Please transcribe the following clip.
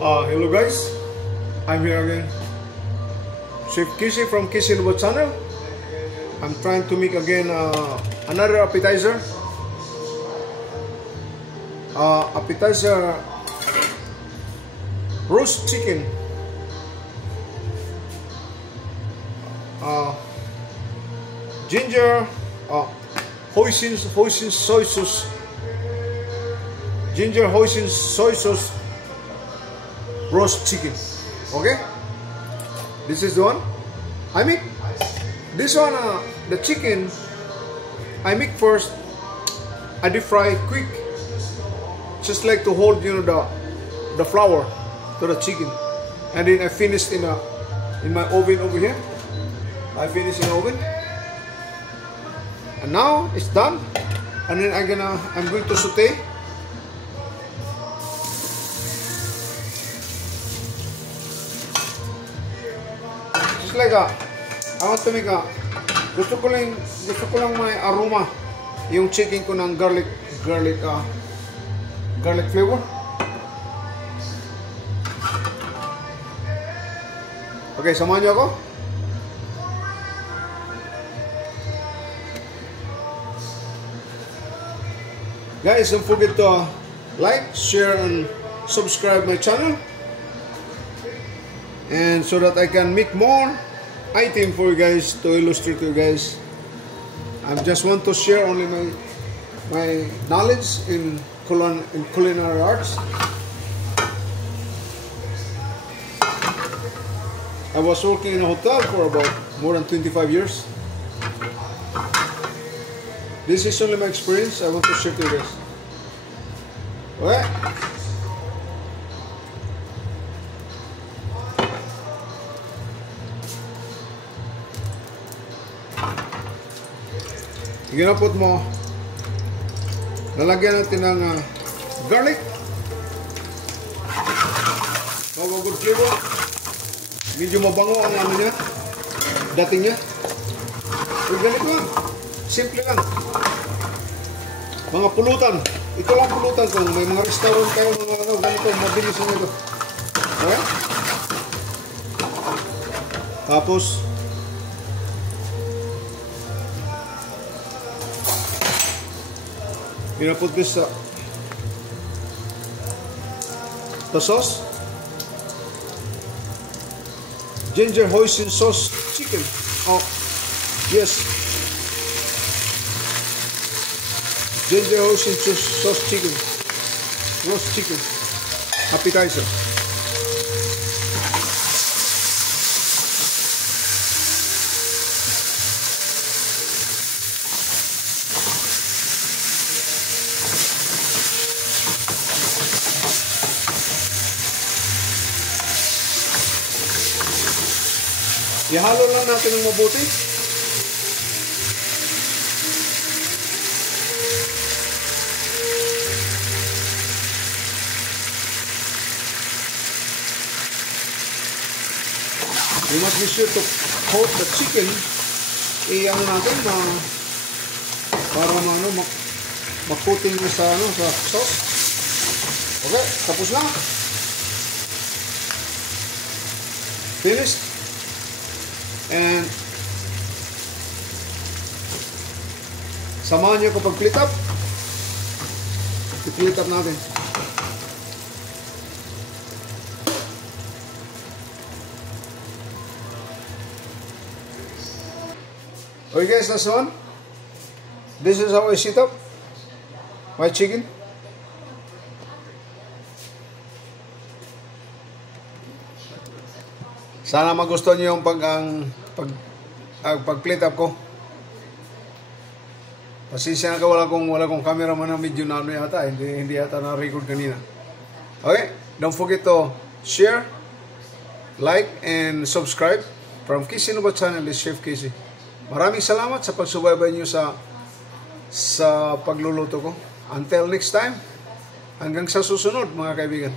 Hello guys, I'm here again, Chef Kissy from Kissy Lubo channel. I'm trying to make again another appetizer. Appetizer roast chicken. Ginger, hoisin soy sauce. Ginger hoisin soy sauce roast chicken. Okay, this is the one I make. This one, the chicken I make first. I deep fry quick, just like to hold, you know, the flour to the chicken, and then I finish in my oven over here. I finish in the oven, and now it's done. And then I'm going to saute. Just like I want to make gusto ko lang may aroma yung chicken ko ng garlic flavor. Okay, samahan niyo ako. Guys, don't forget to like, share, and subscribe my channel, and so that I can make more item for you guys to illustrate to you guys. I just want to share only my knowledge in culinary arts. I was working in a hotel for about more than 25 years. This is only my experience. I want to share to you guys. Okay? Ginapot mo, lalagyan natin ng garlic. Good flavor. Medyo mabango ang ano niya, dating niya. Ganito lang, simple lang. Mga pulutan, ito lang pulutan ko. May mga restaurant kayo, mga ano, ganito, mabilis na ito. Okay? Tapos put this the sauce, ginger hoisin sauce chicken. Oh yes, ginger hoisin sauce chicken, roast chicken appetizer. Ihalo lang natin ng mabuti. We must be sure to coat the chicken. Ano natin para mag-coating na sa sauce. Okay, tapos na. Finished. And samahan nyo ko pag-split up. I-split up natin. Okay guys, that's one. This is how I set up my chicken. Sana magustuhan niyo yung pag-plate up ko. Pasensya na ka, wala kong cameraman na medyo na ano yata, hindi yata na-record kanina. Okay, don't forget to share, like, and subscribe from Kissy Lubo channel, is Chef Kissy. Maraming salamat sa pagsubaybay niyo sa pagluluto ko. Until next time, hanggang sa susunod mga kaibigan.